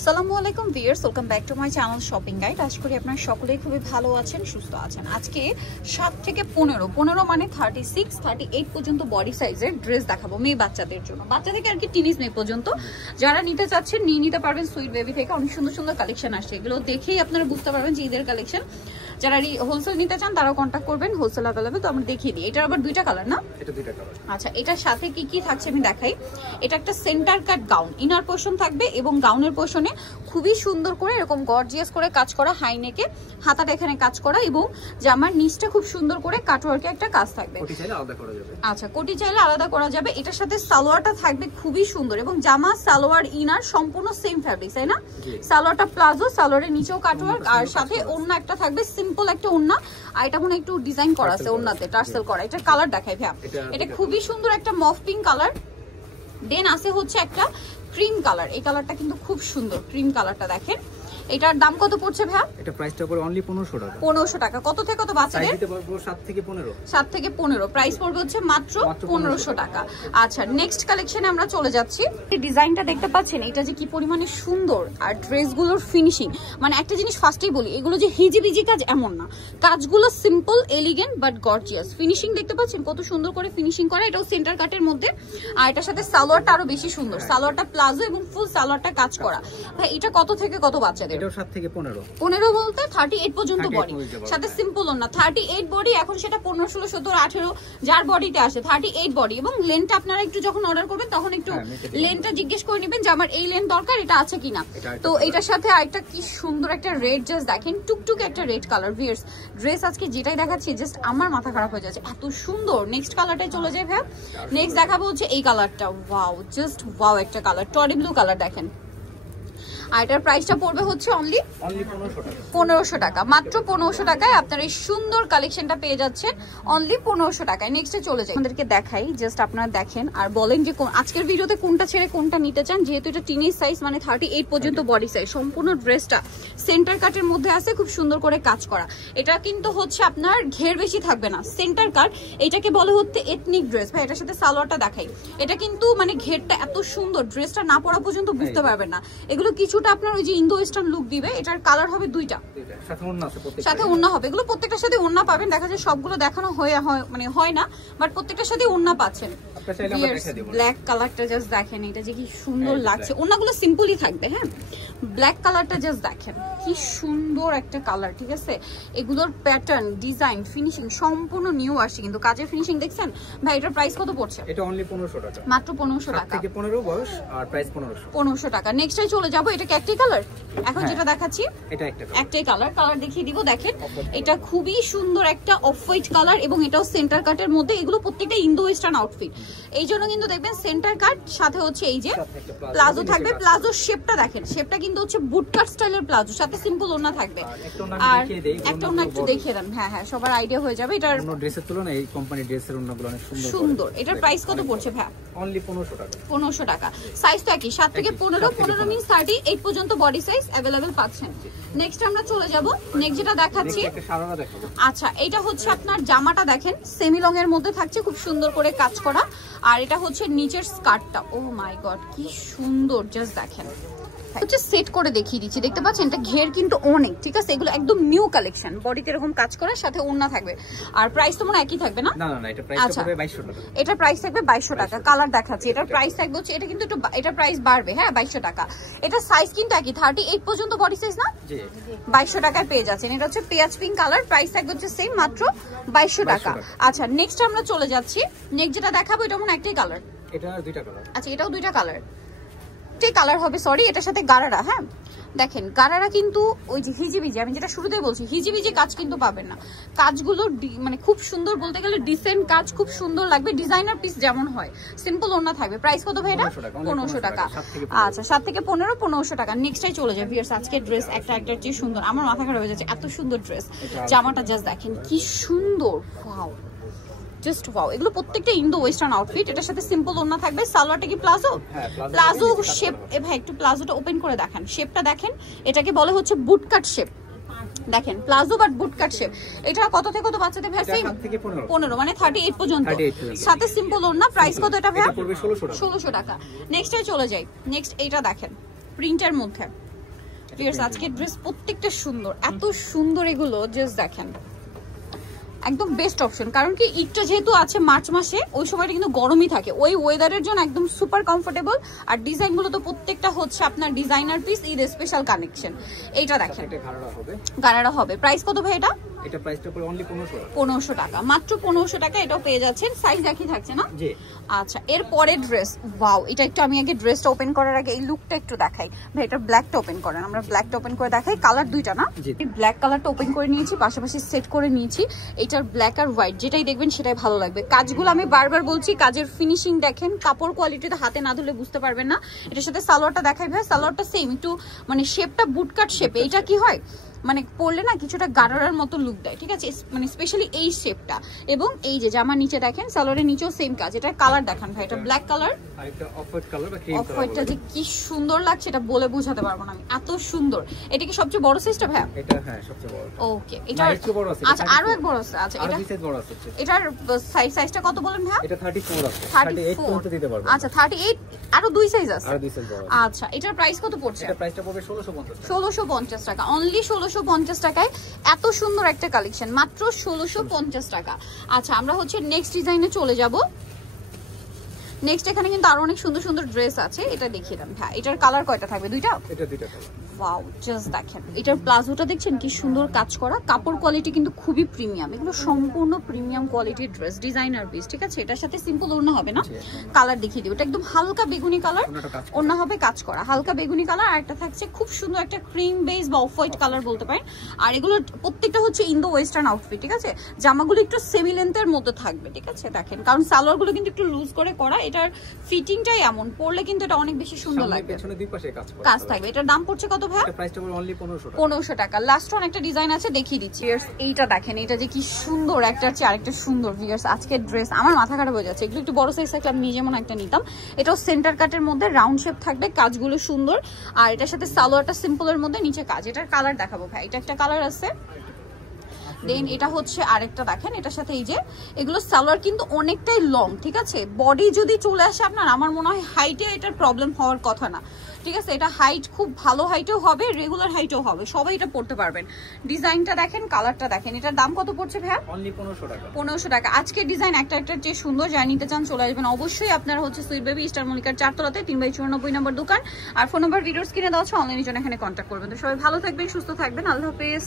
আসসালামু আলাইকুম viewers, welcome back to my channel shopping guide. আশা করি আপনারা সকলেই খুবই ভালো আছেন, সুস্থ আছেন। আজকে 7 থেকে 15 মানে 36 38 পর্যন্ত বডি সাইজের ড্রেস দেখাবো মেয়ে বাচ্চাদের জন্য, বাচ্চা থেকে আর কি টিনেজ মেয়ে পর্যন্ত যারা নিতে চাচ্ছেন নিয়ে নিতে পারবেন। সুইট বেবি থেকে অনেক সুন্দর সুন্দর কালেকশন আসছে, এগুলো দেখেই আপনারা বুঝতে পারবেন যে ঈদের কালেকশন। যারা হোলসেল নিতে চান তারাও কন্ট্যাক্ট করবেন, হোলসেল অ্যাভেলেবেল। তো আমরা দেখিয়ে দিই, এটার আবার দুইটা কালার না? এটা দুইটা কালার। আচ্ছা, এটার সাথে কি কি থাকছে আমি দেখাই। এটা একটা সেন্টার কাট গাউন, ইনার পোর্শন থাকবে এবং গাউনের পোর্শনে খুবই সুন্দর করে এরকম গর্জিয়াস করে কাজ করা, হাই নেকে হাতাটা এখানে কাজ করা এবং জামার নিচটা খুব সুন্দর করে কাটওয়ার্কে একটা কাজ থাকবে। কোটি চাইলে আলাদা করা যাবে। আচ্ছা, কোটি চাইলে আলাদা করা যাবে। এটার সাথে সালোয়ারটা থাকবে খুবই সুন্দর এবং জামা সালোয়ার ইনার সম্পূর্ণ সেম ফ্যাব্রিক, তাই না? সালোয়ারটা প্লাজো, সালোয়ারের নিচেও কাটওয়ার্ক আর সাথে ওড়না একটা থাকবে, সিম্পল একটা ওড়না। আর এটা মনে একটু ডিজাইন করা আছে ওড়নাতে, টার্সেল করা। এটা কালার দেখাই ভাই, এটা খুবই সুন্দর একটা মফ পিঙ্ক কালার। দেন আছে হচ্ছে একটা ক্রিম কালার, এই কালারটা কিন্তু খুব সুন্দর, ক্রিম কালারটা দেখেন। এটার দাম কত পড়ছে ভাই? এটা প্রাইসটা পড়ে অনলি 1500 টাকা। 1500 টাকা। কত থেকে কত বাচ্চাদের? সাইজ দিতে পারবো 7 থেকে 15। 7 থেকে 15, প্রাইস পড়বে হচ্ছে মাত্র 1500 টাকা। আচ্ছা, নেক্সট কালেকশনে আমরা চলে যাচ্ছি। এই ডিজাইনটা দেখতে পাচ্ছেন, এটা যে কি পরিমাণে সুন্দর আর ড্রেসগুলোর ফিনিশিং, মানে একটা জিনিস ফার্স্টেই বলি, এগুলো যে হিজিবিজি কাজ এমন না, কাজগুলো simple elegant but gorgeous. Finishing দেখতে পাচ্ছেন কত সুন্দর করে ফিনিশিং করা, এটাও সেন্টার কাটের মধ্যে। আর এটার সাথে সালোয়ারটা আরো বেশি সুন্দর, সালোয়ারটা প্লাজো এবং ফুল সালোয়ারটা কাজ করা। ভাই এটা কত থেকে কত বাচ্চাদের? এটাও 7 থেকে 15। 15 বলতে 38 পর্যন্ত বডি, সাথে সিম্পল না 38 বডি। এখন সেটা 15 16 17 18 যার বডিতে আসে 38 বডি। এবং লেনটা আপনারা একটু যখন অর্ডার করবেন তখন একটু লেনটা জিজ্ঞেস করে নেবেন যে আমার এই লেন দরকার, এটা আছে কিনা। তো এটার সাথে আরেকটা কি সুন্দর একটা রেড, জাস্ট দেখেন টুকটুক একটা রেড কালার। ভিউয়ার্স, ড্রেস আজকে যেটাই দেখাচ্ছি জাস্ট আমার মাথা খারাপ হয়ে যাচ্ছে, এত সুন্দর। নেক্সট কালারটাই চলে যায় ভাই। নেক্সট দেখাবো হচ্ছে এই কালারটা, ওয়াও, জাস্ট ওয়াও একটা কালার, টরি ব্লু কালার দেখেন। আর এটার প্রাইসটা পড়বে হচ্ছে অনলি 1500 টাকা। মাত্র 1500 টাকায় আপনারা এই সুন্দর কালেকশনটা পেয়ে যাচ্ছেন অনলি 1500 টাকায়। নেক্সটে চলে যাই, আমাদেরকে দেখাই, জাস্ট আপনারা দেখেন আর বলেন যে আজকের ভিডিওতে কোনটা ছেড়ে কোনটা নিতে চান। যেহেতু এটা টিনেজ সাইজ মানে 38 পর্যন্ত বডি সাইজ, সম্পূর্ণ ড্রেসটা সেন্টার কাটের মধ্যে আছে, খুব সুন্দর করে কাজ করা। এটা কিন্তু হচ্ছে আপনার ঘের বেশি থাকবে না, সেন্টার কাট। এটাকে বলে হচ্ছে এথনিক ড্রেস। ভাই এটার সাথে সালোয়ারটা দেখাই, এটা কিন্তু মানে ঘেরটা এত সুন্দর, ড্রেসটা না পরা পর্যন্ত বুঝতে পারবেন না। এগুলো কিছুটা আপনার ওই যে ইন্দো ওয়েস্টার্ন লুক দিবে। এটার কালার হবে দুইটা, সাথে ওড়না হবে। এগুলো প্রত্যেকটার সাথে ওড়না পাবেন। দেখা যায় সবগুলো দেখানো মানে হয় না, বাট প্রত্যেকটার সাথে ওড়না পাচ্ছেন। ব্ল্যাক কালারটা জাস্ট দেখেন, এটা যে কি সুন্দর লাগছে। ওড়নাগুলো সিম্পলই থাকবে। হ্যাঁ, ব্ল্যাক কালারটা জাস্ট দেখেন কি সুন্দর একটা কালার, ঠিক আছে? এগুলোর প্যাটার্ন, ডিজাইন, ফিনিশিং সম্পূর্ণ নিউ আসছে, কিন্তু কাজের ফিনিশিং দেখছেন। ভাই এটার প্রাইস কত পড়ছে? এটা অনলি 1500 টাকা, মাত্র 1500 টাকা। 7 থেকে 15 বয়স আর প্রাইস 1500 টাকা। নেক্সটে চলে যাব, এটা কি একটাই কালার? এখন যেটা দেখাচ্ছি এটা একটাই কালার। কালার দেখিয়ে দিব, দেখেন এটা খুবই সুন্দর একটা অফ হোয়াইট কালার এবং এটাও সেন্টার কাটের মধ্যে। এগুলো প্রত্যেকটা ইন্দো ওয়েস্টার্ন আউটফিট, এই জন্য কিন্তু দেখবেন সেন্টার কাট, সাথে হচ্ছে এই যে প্লাজো থাকবে। প্লাজো শেপটা দেখেন, শেপটা কিন্তু হচ্ছে বুট কাট স্টাইলের প্লাজো, সাথে সিম্পল ওড়না থাকবে। আর একটা ওড়না একটু দেখিয়ে দেন। হ্যাঁ হ্যাঁ, সবার আইডিয়া হয়ে যাবে। এটার অন্য ড্রেসের তুলনায় এই কোম্পানি ড্রেসের ওড়নাগুলো অনেক সুন্দর। এটার প্রাইস কত পড়ছে ভাই? অনলি 1500 টাকা। 1500 টাকা। সাইজ তো একই, 7 থেকে 15। 15 মিন্স 38 পর্যন্ত বডি সাইজ अवेलेबल পাচ্ছেন। নেক্সট আমরা চলে যাব, নেক্সট যেটা দেখাচ্ছি। আচ্ছা, এটা হচ্ছে আপনার জামাটা দেখেন সেমি লং এর মধ্যে থাকছে, খুব সুন্দর করে কাজ করা। আর এটা হচ্ছে নিচের স্কার্টটা, ও মাই গড কি সুন্দর, জাস্ট দেখেন। হচ্ছে সেট করে দেখিয়ে দিচ্ছি, দেখতে পাচ্ছেন এটা ঘের কিন্তু অনেক, ঠিক আছে? এগুলো একদম নিউ কালেকশন, বডিতে এরকম কাজ করা, সাথে ওড়না থাকবে। আর প্রাইস তো মনে একই থাকবে না? না না, এটা প্রাইস থাকবে 2200 টাকা। এটা প্রাইস থাকবে 2200 টাকা। কালার দেখাচ্ছি, এটার প্রাইস থাকবে হচ্ছে, এটা কিন্তু একটু এটা প্রাইস বাড়বে। হ্যাঁ, 2200 টাকা। এটা সাইজ কিন্তু একই, 38 পর্যন্ত বডি সাইজ না? জি, 2200 টাকায় পেয়ে যাচ্ছেন। এটা হচ্ছে পেঁয়াজ পিঙ্ক কালার, প্রাইস থাকবে হচ্ছে সেম, মাত্র 2200 টাকা। আচ্ছা, নেক্সট আমরা চলে যাচ্ছি। নেক্সট যেটা দেখাবো এটা মনে একটাই কালার, এটা দুইটা কালার। আচ্ছা, এটাও দুইটা কালার, কালার হবে, সরি। এটার সাথে গারারা, হ্যাঁ দেখেন গারারা কিন্তু ওই যে হিজিবিজি, আমি যেটা শুরুতেই বলছি, হিজিবিজি কাজ কিন্তু পাবেন না। কাজগুলো মানে খুব সুন্দর, বলতে গেলে ডিসেন্ট কাজ, খুব সুন্দর লাগবে। ডিজাইনার পিস যেমন হয়, সিম্পল ওড়না থাকবে। প্রাইস কত ভাই এটা? 1500 টাকা। আচ্ছা, 7 থেকে 15, 1500 টাকা। নেক্সটাই চলে যায় ভিউয়ার্স। আজকে ড্রেস একটার চেয়ে সুন্দর, আমার মাথা খারাপ হয়ে যাচ্ছে, এত সুন্দর ড্রেস। জামাটা জাস্ট দেখেন কি সুন্দর, ওয়াও, জাস্ট ওয়াও। এগুলো প্রত্যেকটা ইন্দো ওয়েস্টার্ন আউটফিট। এটার সাথে সিম্পল ওড়না থাকবে। সালোয়ারটা কি প্লাজো? Palazzo shape. এ ভাই একটু প্লাজোটা ওপেন করে দেখেন, শেপটা দেখেন। এটাকে বলে হচ্ছে বুট কাট শেপ, দেখেন palazzo but boot cut shape. এটা কত থেকে কত বাচ্চাদের ভাই? 15 মানে 38 পর্যন্ত, সাথে সিম্পল ওড়না। প্রাইস কত এটা ভাই? 1600 টাকা। নেক্সটে চলে যাই। নেক্সট এইটা দেখেন প্রিন্টের মধ্যে, ভিউয়ার্স আজকে ড্রেস প্রত্যেকটা সুন্দর, এত সুন্দর এগুলো জাস্ট দেখেন, একদম বেস্ট অপশন। কারণ কি ঈদটা যেহেতু আছে মার্চ মাসে, ওই সময়টা কিন্তু গরমই থাকে, ওই ওয়েদারের জন্য একদম সুপার কমফোর্টেবল। আর ডিজাইনগুলো তো প্রত্যেকটা হচ্ছে আপনার designer piece, Eid special collection. এইটা দেখেন গারারা হবে। প্রাইস কত ভাই এটা? এটা প্রাইসটা পড়ে অনলি 1500 টাকা, মাত্র 1500 টাকা। এটাও পেয়ে যাচ্ছেন, সাইজ একই থাকছে না? জি। আচ্ছা, এরপরে ড্রেস, ওয়াও, এটা একটু আমি আগে ড্রেসটা ওপেন করার আগে এই লুকটা একটু দেখাই ভাই। এটা ব্ল্যাকটা ওপেন করেন, আমরা ব্ল্যাকটা ওপেন করে দেখাই। কালার দুইটা না? ব্ল্যাক কালারটা ওপেন করে নিয়েছি, পাশাপাশি সেট করে নিয়েছি। এটার ব্ল্যাক আর হোয়াইট যেটাই দেখবেন সেটাই ভালো লাগবে। কাজগুলো আমি বারবার বলছি, কাজের ফিনিশিং দেখেন, কাপড় কোয়ালিটিতে হাতে না ধুলে বুঝতে পারবেন না। এটার সাথে সালোয়ারটা দেখাই ভাই, সালোয়ারটা সেম, একটু মানে শেপটা বুটকাট শেপে। এটা কি হয় মানে পরলে না কিছুটা গারারার মতো লুক দেয়, ঠিক আছে, মানে স্পেশালি এই শেপটা। এবং এই যে জামার নিচে দেখেন, সালোয়ারের নিচেও সেম কাজ। এটা কালার দেখান ভাই, এটা ব্ল্যাক কালার, আর এটা অফ হোয়াইট কালার বা ক্রিম কালার। অফ হোয়াইটটা যে কি সুন্দর লাগছে এটা বলে বোঝাতে পারবো না আমি, এত সুন্দর। এটা কি সবচেয়ে বড় সাইজটা ভাই? এটা হ্যাঁ সবচেয়ে বড়। ওকে, এটা একটু বড় আছে। আচ্ছা, আরো এক বড় আছে। আচ্ছা, এটা সাইজ বড় আছে। এটার সাইজটা কত বলেন ভাই? এটা 34 আছে, 38 পর্যন্ত দিতে পারবো। আচ্ছা, 38, আরো দুই সাইজ আছে। আর দুই সাইজ বড়। আচ্ছা, এটার প্রাইস কত পড়ছে? এটা প্রাইসটা পড়বে 1650 টাকা। 1650 টাকা, অনলি 1650 টাকায় এত সুন্দর একটা কালেকশন, মাত্র 1650 টাকা। আচ্ছা, আমরা হচ্ছে নেক্সট ডিজাইনে চলে যাব। নেক্সট এখানে কিন্তু আরো অনেক সুন্দর সুন্দর ড্রেস আছে, এটা দেখিয়ে দেন ভাই। এটার কালার কয়টা থাকবে? দুইটা? এটা দুইটা কালার। ওয়াও, জাস্ট দেখেন এটার প্লাজোটা দেখছেন কি সুন্দর কাজ করা, কাপড় কোয়ালিটি কিন্তু খুবই প্রিমিয়াম। এগুলো সম্পূর্ণ প্রিমিয়াম কোয়ালিটির ড্রেস, ডিজাইনার পিস, ঠিক আছে। এটার সাথে সিম্পল ওড়না হবে না? কালার দেখিয়ে দিই, ওটা একদম হালকা বেগুনি কালার, ওড়না হবে কাজ করা, হালকা বেগুনি কালার। আর একটা থাকছে খুব সুন্দর একটা ক্রিম বেস বা অফ হোয়াইট কালার বলতে পারেন। আর এগুলো প্রত্যেকটা হচ্ছে ইন্দো ওয়েস্টার্ন আউটফিট, ঠিক আছে। জামাগুলো একটু সেমি লেন্থের মধ্যে থাকবে, ঠিক আছে, দেখেন। কারণ সালোয়ারগুলো কিন্তু একটু লুজ করে করা, এটার ফিটিংটাই এমন, পরলে কিন্তু এটা অনেক বেশি সুন্দর লাগবে। পেছনে দুই পাশে কাজ থাকবে। এটার দাম পড়ছে কত ভাই? এটা প্রাইসটা পড়বে অনলি 1500 টাকা। 1500 টাকা। লাস্ট ওয়ান একটা ডিজাইন আছে, দেখিয়ে দিচ্ছি। এইটা দেখেন, এটা যে কি সুন্দর, একটা হচ্ছে আরেকটা সুন্দর। ভিউয়ার্স আজকের ড্রেস আমার মাথা খারাপ হয়ে যাচ্ছে, এগুলো একটু বড় সাইজ থাকলে আমি নিজে মনে একটা নিতাম। এটাও সেন্টার কাটের মধ্যে রাউন্ড শেপ থাকবে, কাজগুলো সুন্দর। আর এটার সাথে সালোয়ারটা সিম্পলের মধ্যে, নিচে কাজ। এটার কালার দেখাবো ভাই, এটা একটা কালার আছে। দেন এটা হচ্ছে আরেকটা দেখেন, এটার সাথে এই যে এগুলো সালোয়ার কিন্তু অনেকটাই লং, ঠিক আছে। বডি যদি চলে আসে আপনার, আমার মনে হয় হাইটে এটার প্রবলেম হওয়ার কথা না, ঠিক আছে। এটা হাইট খুব ভালো হাইটেও হবে, রেগুলার হাইটেও হবে, সবাই এটা পড়তে পারবেন। ডিজাইনটা দেখেন, কালারটা দেখেন। এটার দাম কত পড়ছে ভাইয়া? অনলি 1500 টাকা। 1500 টাকা। আজকের ডিজাইন একটা একটা যে সুন্দর, যা নিতে চান চলে আসবেন অবশ্যই। আপনারা হচ্ছে সুইট বেবি স্টার মল্লিকার 4 তলাতে 3/94 নম্বর দোকান। আর ফোন নাম্বার ভিডিওস কিনে দেওয়া হচ্ছে, অনলাইনের জন্য এখানে কন্ট্যাক্ট করবেন। তো সবাই ভালো থাকবেন, সুস্থ থাকবেন, আল্লাহ হাফেজ।